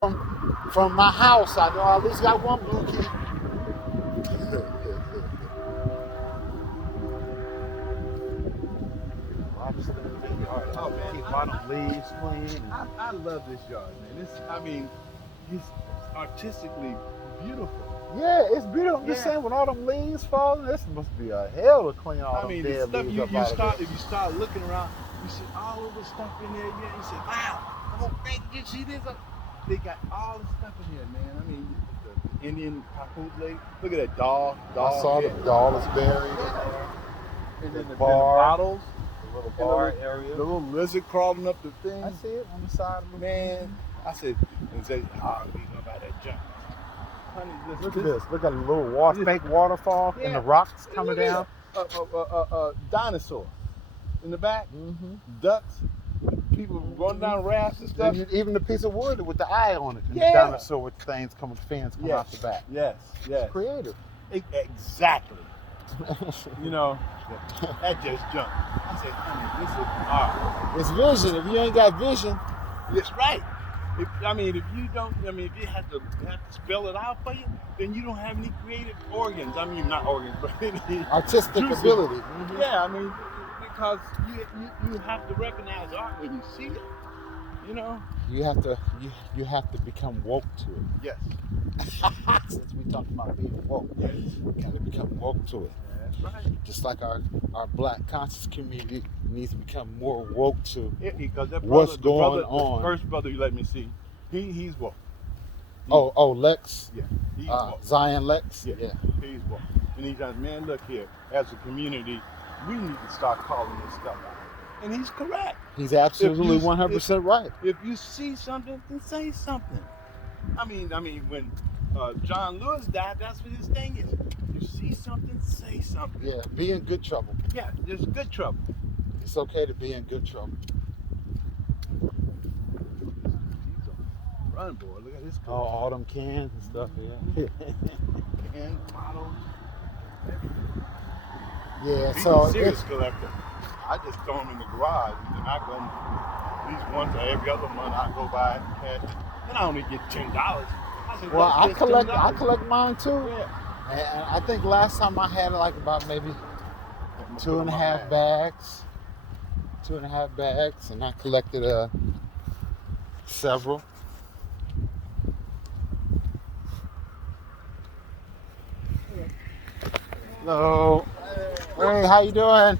From my house, I know I at least got one blue key. Oh man, Keep bottom leaves clean. I love this yard, man. It's artistically beautiful. Yeah, it's beautiful. I'm just Yeah. saying, with all them leaves falling, this must be a hell to clean all I them mean, the dead stuff leaves you, up you out of start there. if you start looking around, you see all of the stuff in there. Yeah, you say, wow, oh man, you see this? They got all the stuff in here, man. I mean, the Indian papoose. Look at that dog I saw the head. doll is buried in Yeah. there. And then the bar, bottles, the little and the bar little, area. the little lizard crawling up the thing. I see it on the side of the Man, I said, and say, oh, we gonna buy that junk. Honey, Look at this. Look at a little fake waterfall and the rocks coming down. A dinosaur in the back, ducks, people running down rafts and stuff. And even the piece of wood with the eye on it, and the Yeah. dinosaur with things coming, fins coming out the back. Yes, yes. It's creative. Exactly. You know, that just junk. I said, honey, this is art. It's vision. If you ain't got vision, It's right. If you don't, if you have to spell it out for you, then you don't have any creative organs. I mean, not organs, but any artistic juices. ability. Yeah, because you have to recognize art when you see it. You know. You have to become woke to it. Yes. Since we talking about being woke, Yes. you got to become woke to it. That's right. Just like our Black conscious community needs to become more woke to Because that what's brother, going the on. first brother you let me see, he's woke. Lexx. Yeah. He's woke. Zion Lexx. Yeah. He's woke. And he says, man, look here, as a community, we need to start calling this stuff out. And he's correct. He's absolutely 100% right. If you see something, then say something. I mean, when John Lewis died, that's what his thing is. You see something, say something. Yeah, be in good trouble. Yeah, there's good trouble. It's okay to be in good trouble. He's on run, boy. Look at this. All them cans and stuff. Yeah. Cans, bottles. Yeah. He's So a serious collector. I just throw them in the garage, and I go at least once or every other month. I go buy it, cash, and I only get $10. Well, I collect mine too. Yeah. And I think last time I had like about maybe 2.5 bags. 2.5 bags, and I collected several. Hello. Hey, how you doing?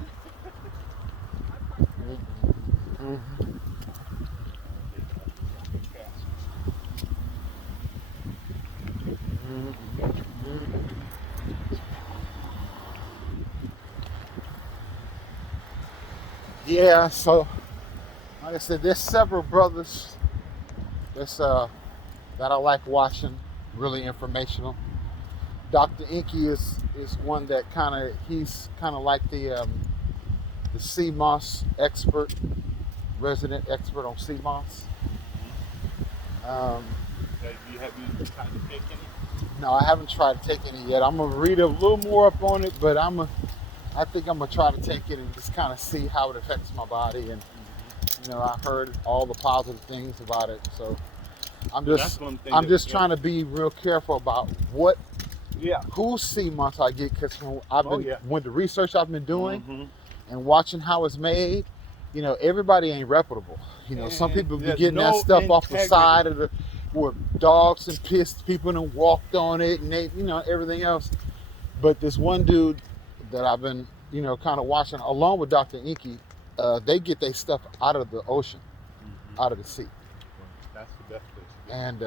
Yeah, so like I said, there's several brothers that I like watching, really informational. Dr. Inky is one that he's kind of like the CMOS expert, resident expert on CMOS. Have you tried to take any? No, I haven't tried to take any yet. I'm gonna read a little more up on it, but I think I'm gonna try to take it and just kind of see how it affects my body. And I heard all the positive things about it, so I'm just trying to be real careful about whose CMOS I get, because when the research I've been doing and watching how it's made, everybody ain't reputable. Some people be getting that stuff off the side of where dogs and pissed people and walked on it, and they, everything else. But this one dude that I've been, kind of watching, along with Dr. Inky, they get their stuff out of the ocean, out of the sea. Well, that's the best place to get. And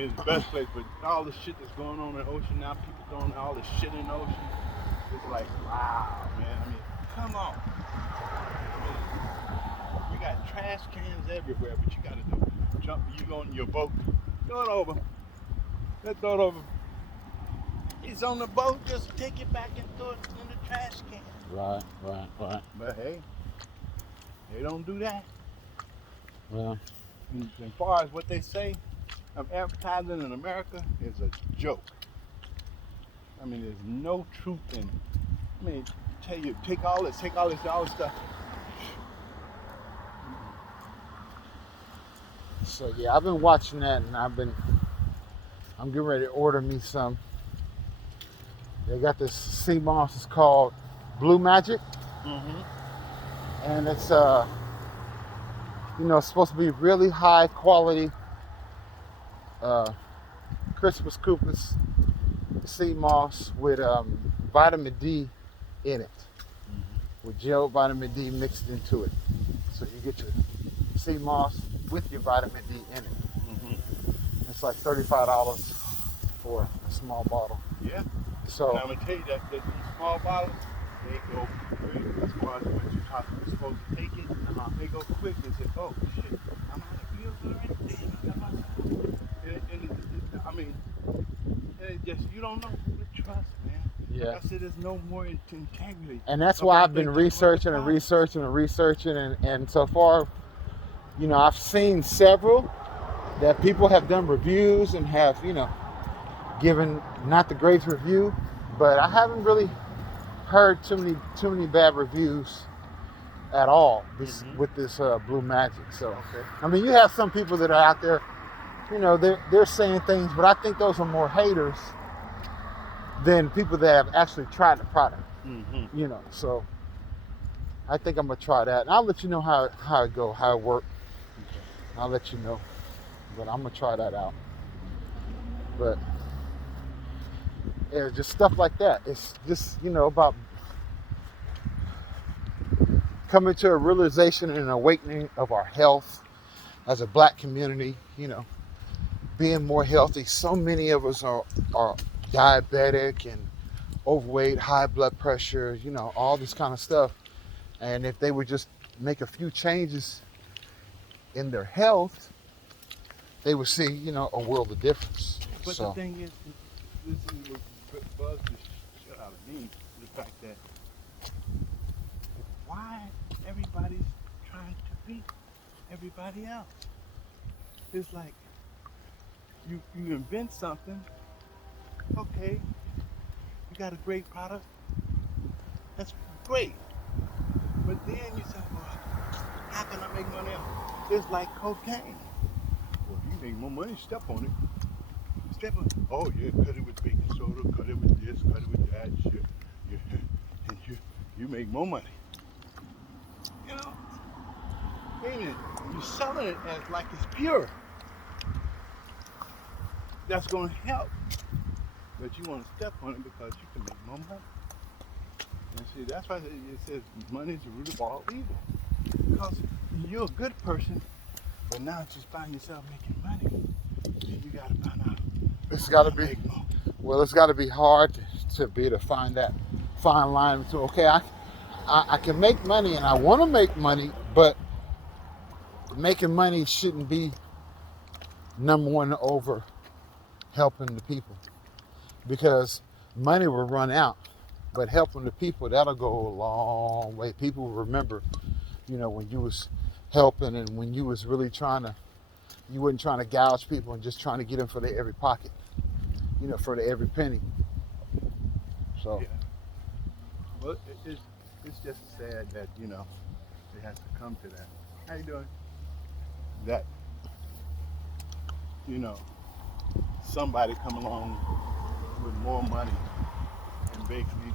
it's the best place. But all the shit that's going on in the ocean now, people throwing all this shit in the ocean. It's like, wow, man. Come on. We got trash cans everywhere, but you gotta jump. You go in your boat, throw it over. Let's throw it over. It's on the boat. Just take it back and throw it in the trash can. Right. But hey, they don't do that. Well, as far as what they say, advertising in America is a joke. There's no truth in it. Tell you, take all this stuff. So yeah, I've been watching that, and I'm getting ready to order me some. They got this sea moss. It's called Blue Magic, Mm-hmm. and it's it's supposed to be really high quality uh, Crispus Cupus sea moss with vitamin D in it, with gel vitamin D mixed into it. So you get your sea moss with your vitamin D in it. Mm-hmm. It's like $35 for a small bottle. Yeah. And So I'm gonna tell you that these small bottles, they go quick as far as when you're supposed to take it. They go quick and say, "Oh shit, I'm out of pills already." Damn, I got myself. I mean, and it just you don't know who to trust, man. yeah, Like I said, there's no more integrity. and that's why I've been researching and researching and researching, and so far, I've seen several that people have done reviews and have given not the greatest review, but I haven't really heard too many bad reviews at all with this Blue Magic. So Okay. I mean, you have some people that are out there, they're saying things, but I think those are more haters than people that have actually tried the product. Mm-hmm. So I think I'm gonna try that, and I'll let you know how it go, how it works. Okay. I'll let you know, but I'm gonna try that out. But yeah, just stuff like that. It's just about coming to a realization and an awakening of our health as a black community. Being more healthy. So many of us are diabetic and overweight, high blood pressure. All this kind of stuff. And if they would just make a few changes in their health, they would see, a world of difference. But So the thing is, this is what bugs the shit out of me. The fact that why everybody's trying to beat everybody else. It's like you invent something, okay, you got a great product, that's great. But then you say, well, how can I make money off? It's like cocaine. Well, if you make more money, step on it. Step on it. Oh yeah, cut it with baking soda, cut it with this, cut it with that, shit. Yeah. And you make more money. You know? Wait a minute. You're selling it as like it's pure. That's gonna help. But you want to step on it because you can make more money. And see, that's why it says money is the root of all evil. Because you're a good person, but now just find yourself making money. And you gotta find out. it's got to be, it's got to be hard to be able to find that fine line between, okay, I can make money and I want to make money, but making money shouldn't be number one over helping the people, because money will run out, but helping the people, that'll go a long way. People will remember, when you was helping and when you was really you wasn't trying to gouge people and just trying to get them for their every pocket, for their every penny. So Yeah. Well, it's just sad that it has to come to that. How you doing? That somebody come along with more money and basically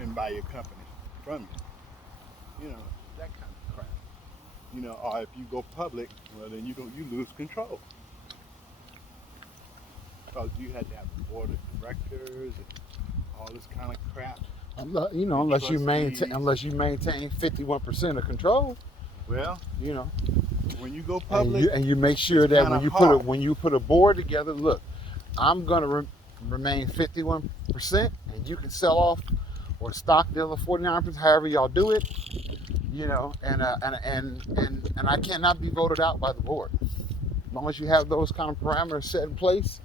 and buy your company from you. That kind of crap. Or if you go public, well then you lose control. Because you had to have a board of directors and all this kind of crap. unless you maintain Trustees. 51% of control, Well, you know, when you go public, and you make sure it's that kinda when you put a board together, look, I'm gonna remain 51%, and you can sell off or stock the other 49%, however y'all do it, and I cannot be voted out by the board. As long as you have those kind of parameters set in place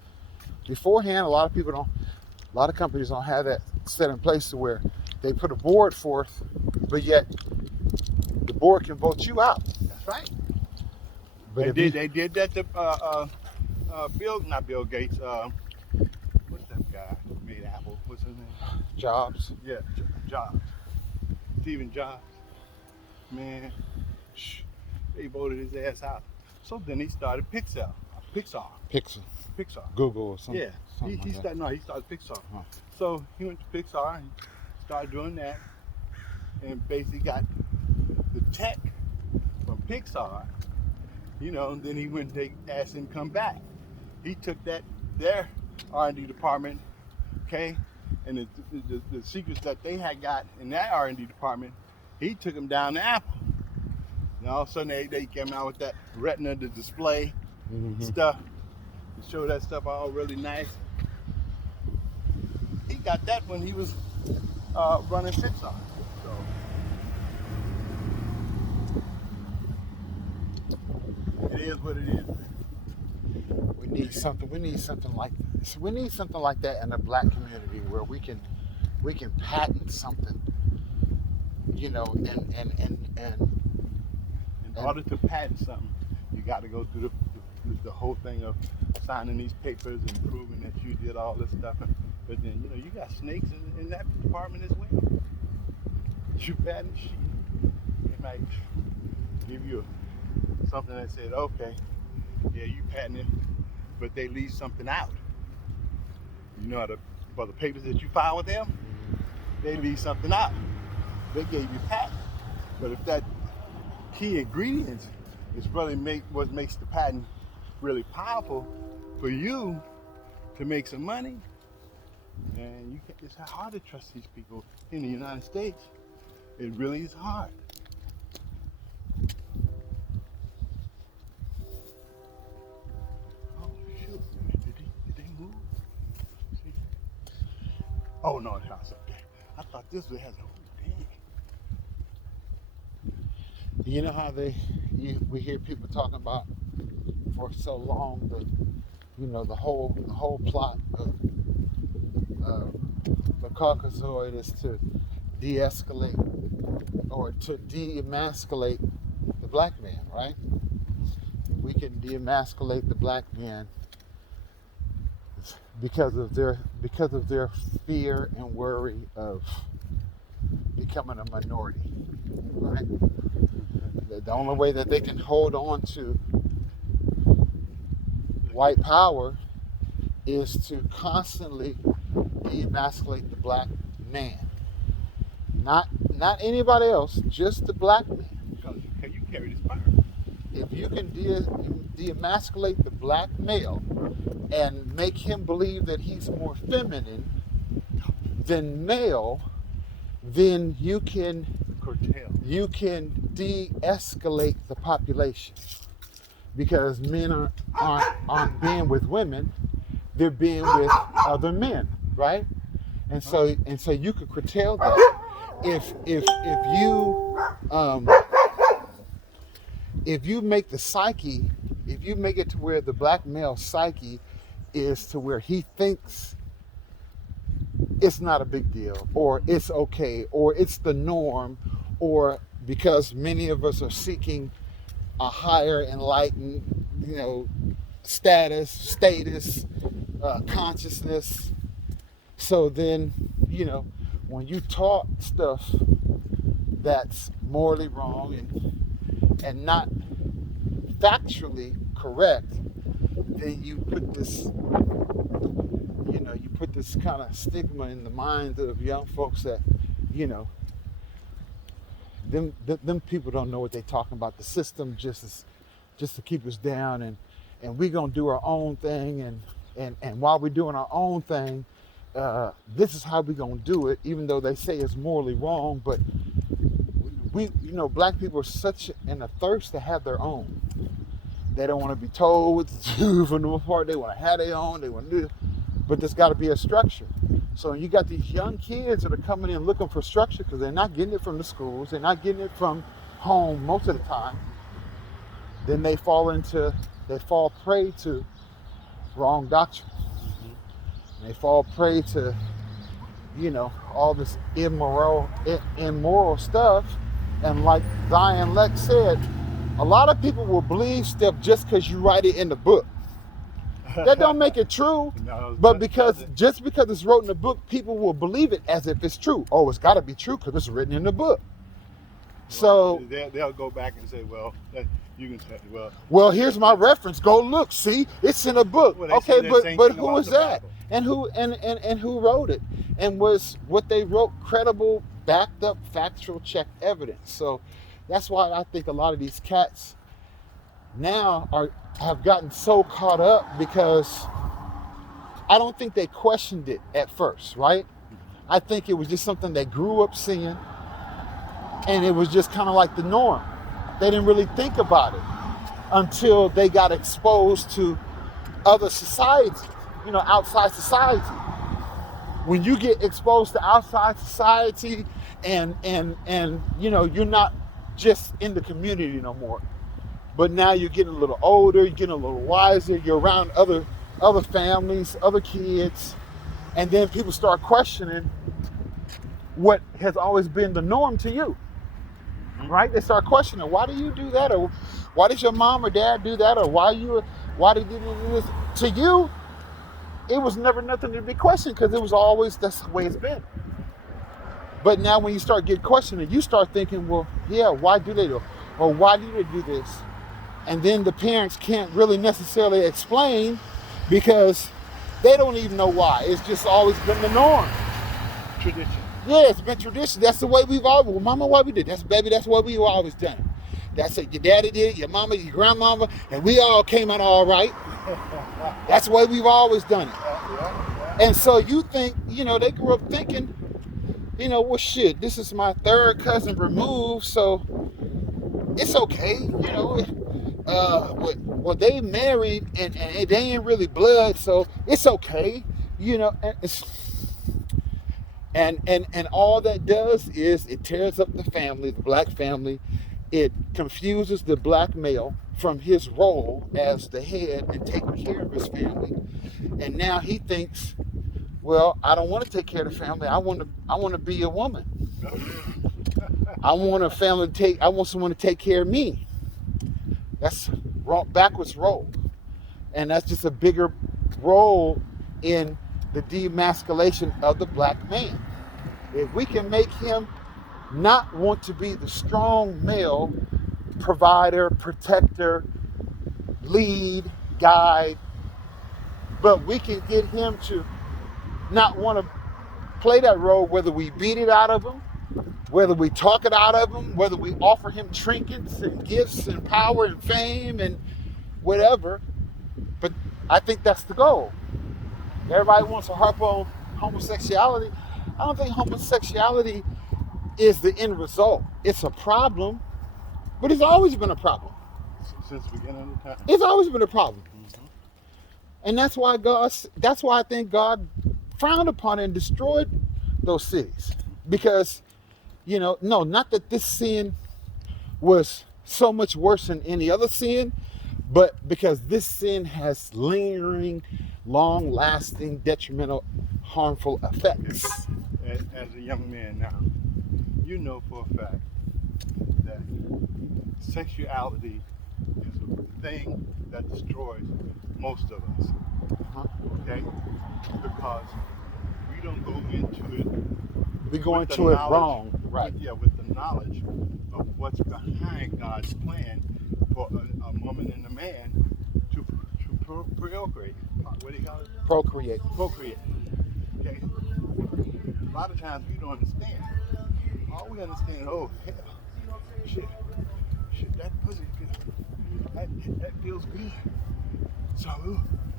beforehand, a lot of companies don't have that set in place to where they put a board forth, but yet the board can vote you out. that's right. But They did that to not Bill Gates. What's that guy who made Apple? What's his name? Jobs. Yeah, Jobs. Stephen Jobs. Man, they voted his ass out. So then he started Pixar. Pixar, Pixar. Google or something. Yeah. something He like that. started. No, he started Pixar. Huh. So he went to Pixar and started doing that, and basically got the tech from Pixar. You know, and then he went. They asked him to come back. He took their R&D department, okay, and the secrets that they had got in that R&D department, he took them down to Apple. And all of a sudden they came out with that Retina to display stuff to show that stuff all really nice. He got that when he was running Pixar. So it is what it is. We need something. We need something like this. We need something like that in the black community where we can patent something, you know, and in order to patent something, you got to go through the whole thing of signing these papers and proving that you did all this stuff. But then, you know, you got snakes in that department as well. You patent shit. They might give you something that said, okay, yeah, you patented, but they leave something out. You know, for the papers that you file with them, they leave something out. They gave you patent, but if that key ingredients is really what makes the patent really powerful for you to make some money, and it's hard to trust these people in the United States. It really is hard. Oh shoot! Did they move? See? Oh no, the house up there. I thought this has a whole thing. you know how we hear people talking about for so long the whole plot of the Caucasoid is to de-escalate or to de-emasculate the black man, right? We can de-emasculate the black man because of their fear and worry of becoming a minority, right? The only way that they can hold on to white power is to constantly de-emasculate the black man. Not anybody else, just the black man. Because you carry this power. If you can de-emasculate the black male and make him believe that he's more feminine than male, then you can de-escalate the population. Because men aren't being with women, they're being with other men, right? And so you could curtail that. If you make the psyche, if you make it to where the black male psyche is to where he thinks it's not a big deal, or it's okay, or it's the norm, or because many of us are seeking a higher enlightened, status, consciousness. So then, when you taught stuff that's morally wrong and not factually correct, then you put this kind of stigma in the minds of young folks that, them people don't know what they're talking about. The system just to keep us down, and we're gonna do our own thing, and while we're doing our own thing, this is how we're gonna do it, even though they say it's morally wrong. But we black people are such in a thirst to have their own. They don't want to be told what to do for the most part. They want to have their own. They want to do it. But there's got to be a structure. So you got these young kids that are coming in looking for structure because they're not getting it from the schools. They're not getting it from home most of the time. Then they fall prey to wrong doctrine. Mm-hmm. They fall prey to, all this immoral stuff. And like Zion Lexx said, a lot of people will believe stuff just because you write it in the book. That don't make it true, no, but because it's wrote in the book, people will believe it as if it's true. Oh, it's got to be true because it's written in the book. So, they'll go back and say, well, you can say, well, here's my reference. Go look. See, it's in a book. Well, they Okay, say the but same but thing who about is the that? Bible. And who wrote it? And was what they wrote credible, backed up, factual, checked evidence? So that's why I think a lot of these cats now have gotten so caught up because I don't think they questioned it at first, right? I think it was just something they grew up seeing, and it was just kind of like the norm. They didn't really think about it until they got exposed to other society, outside society. When you get exposed to outside society and you're not just in the community no more, but now you're getting a little older, you're getting a little wiser, you're around other families, other kids, and then people start questioning what has always been the norm to you. Right? They start questioning, why do you do that? Or why does your mom or dad do that? Or why did you do this? To you, it was never nothing to be questioned because it was always that's the way it's been. But now when you start getting questioned, you start thinking, well, yeah, why do they do it? Or why do they do this? And then the parents can't really necessarily explain because they don't even know why. It's just always been the norm. Tradition. Yeah, it's been tradition. That's the way we've always. Well, mama, why we did? That's baby. That's what we've always done. That's it. Your daddy did it. Your mama, your grandmama, and we all came out all right. That's the way we've always done it. And so you think, they grew up thinking, well, shit. This is my third cousin removed, so it's okay. Well, they married and they ain't really blood, so it's okay. And it's. And all that does is it tears up the family, the black family. It confuses the black male from his role as the head and taking care of his family. And now he thinks, well, I don't want to take care of the family. I want to be a woman. I want someone to take care of me. That's backwards role. And that's just a bigger role in the demasculation of the black man. If we can make him not want to be the strong male provider, protector, lead, guide, but we can get him to not want to play that role, whether we beat it out of him, whether we talk it out of him, whether we offer him trinkets and gifts and power and fame and whatever. But I think that's the goal. Everybody wants to harp on homosexuality. I don't think homosexuality is the end result. It's a problem, but it's always been a problem. Since the beginning of the time. It's always been a problem. Mm-hmm. And that's why I think God frowned upon and destroyed those cities. Because, no, not that this sin was so much worse than any other sin, but because this sin has lingering, long-lasting, detrimental, harmful effects. As a young man now, you know for a fact that sexuality is a thing that destroys most of us. Okay? Because we don't go into it. We go into it wrong, right? With the knowledge of what's behind God's plan for a woman and a man to procreate. What do you call it? Procreate. Okay? A lot of times we don't understand. All we understand, oh, hell, shit, that pussy, that feels good.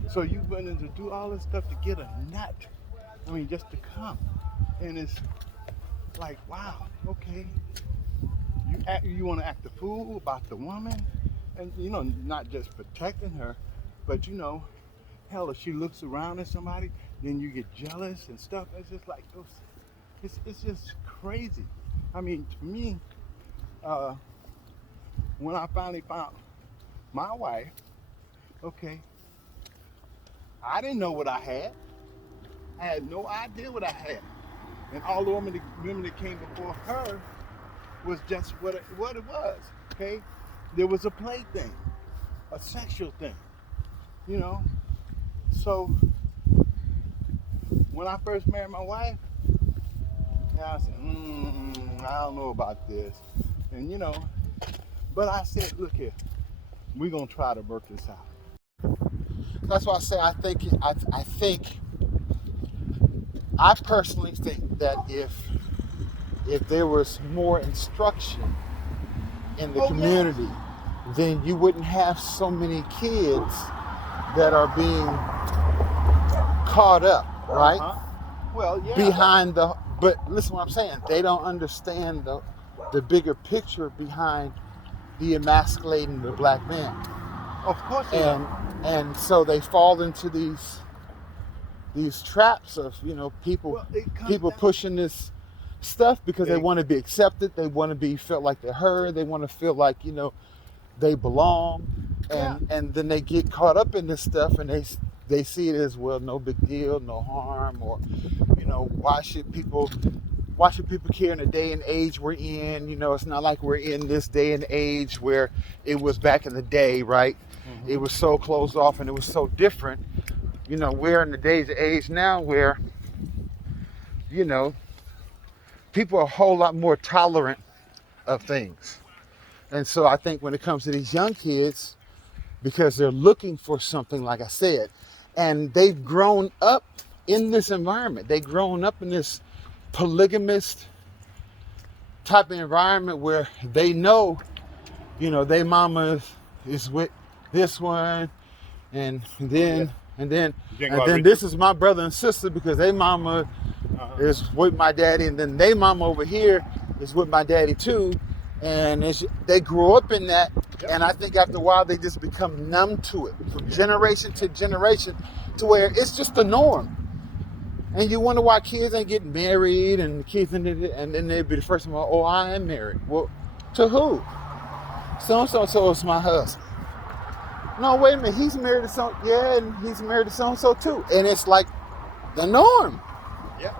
So you went in to do all this stuff to get a nut. I mean, just to come. And it's like, wow, okay. You want to act a fool about the woman, and not just protecting her, but hell, if she looks around at somebody, then you get jealous and stuff. It's just like it's just crazy. I mean, to me, when I finally found my wife, okay, I didn't know what I had. I had no idea what I had, and all the women that came before her was just what it was. Okay, there was a play thing, a sexual thing, So when I first married my wife, I said, I don't know about this. And but I said, look here, we're gonna try to work this out. That's why I say I personally think that if there was more instruction in the community, then you wouldn't have so many kids that are being caught up, right? Well, yeah. Behind but listen what I'm saying. They don't understand the bigger picture behind the emasculating of the black man. Of course they don't. And so they fall into these traps of, people pushing this stuff because they want to be accepted, they want to be felt like they're heard, they want to feel like, they belong, and then they get caught up in this stuff and they see it as, well, no big deal, no harm, or why should people care in the day and age we're in? It's not like we're in this day and age where it was back in the day, right? It was so closed off and it was so different. We're in the days and age now where people are a whole lot more tolerant of things. And so I think when it comes to these young kids, because they're looking for something, like I said, and they've grown up in this environment. They've grown up in this polygamist type of environment where they know, their mama is with this one, and then this is my brother and sister because their mama is with my daddy, and then their mama over here is with my daddy too. And they grow up in that, and I think after a while they just become numb to it from generation to generation, to where it's just the norm. And you wonder why kids ain't getting married, and and then they'd be the first one, oh, I am married. Well, to who? So-and-so told us my husband. No, wait a minute, he's married to and he's married to so-and-so too. And it's like the norm. Yeah.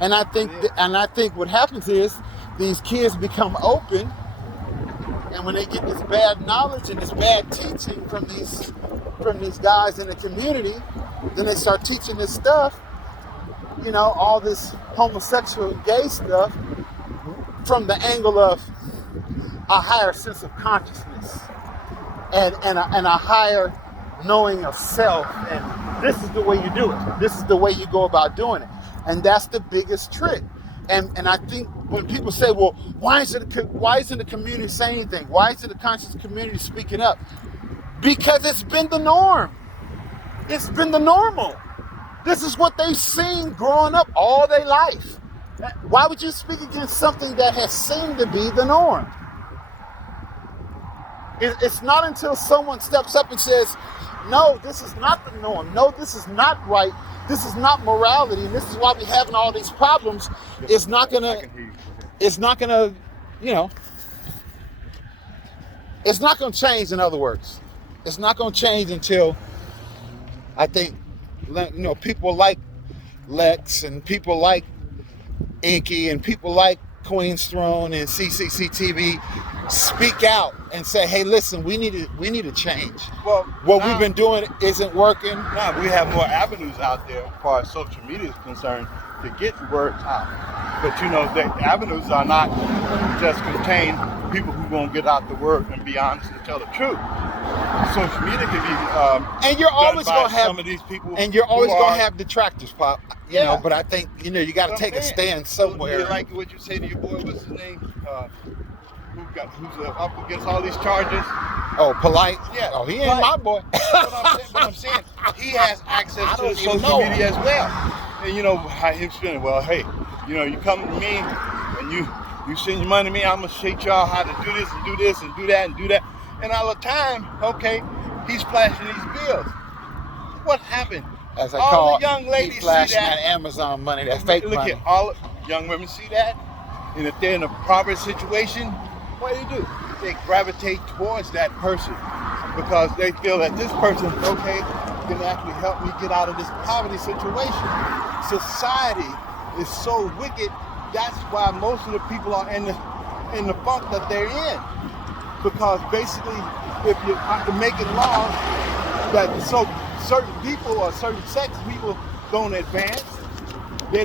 And I think what happens is these kids become open, and when they get this bad knowledge and this bad teaching from these guys in the community, then they start teaching this stuff, all this homosexual gay stuff from the angle of a higher sense of consciousness and a higher knowing of self, and this is the way you do it. This is the way you go about doing it. And that's the biggest trick. And I think when people say, well, why isn't the community saying anything? Why isn't the conscious community speaking up? Because it's been the norm. It's been the normal. This is what they've seen growing up all their life. Why would you speak against something that has seemed to be the norm? It's not until someone steps up and says, no, this is not the norm. No, this is not right. This is not morality. And this is why we're having all these problems. It's not gonna, it's not gonna change, in other words. It's not gonna change until, I think, people like Lexx and people like Inky and people like Queen's Throne and CCCTV speak out and say, hey, listen, we need to change. Well, what we've been doing isn't working. Now we have more avenues out there as far as social media is concerned to get the word out. But the avenues are not just contain people who won't get out the word and be honest and tell the truth. Social media can be and you're always gonna have some of these people, and you're always gonna have detractors, Pop. You know, but I think you got to take a stand somewhere. Like what you say to your boy, what's his name? Who's up against all these charges? Oh, Polite. Yeah. Oh, he ain't my boy. But I'm saying he has access to the social media as well. And how he's feeling. Well, hey, you come to me and you send your money to me. I'm gonna show y'all how to do this and do this and do that and do that. And all the time, okay, he's flashing these bills. What happened? As I all call the young ladies flashing see that Amazon money, that fake money. Look at all young women see that, and if they're in a proper situation, what do? They gravitate towards that person because they feel that this person, okay, can actually help me get out of this poverty situation. Society is so wicked. That's why most of the people are in the funk that they're in. Because basically, if you're making laws that so certain people or certain sex people don't advance,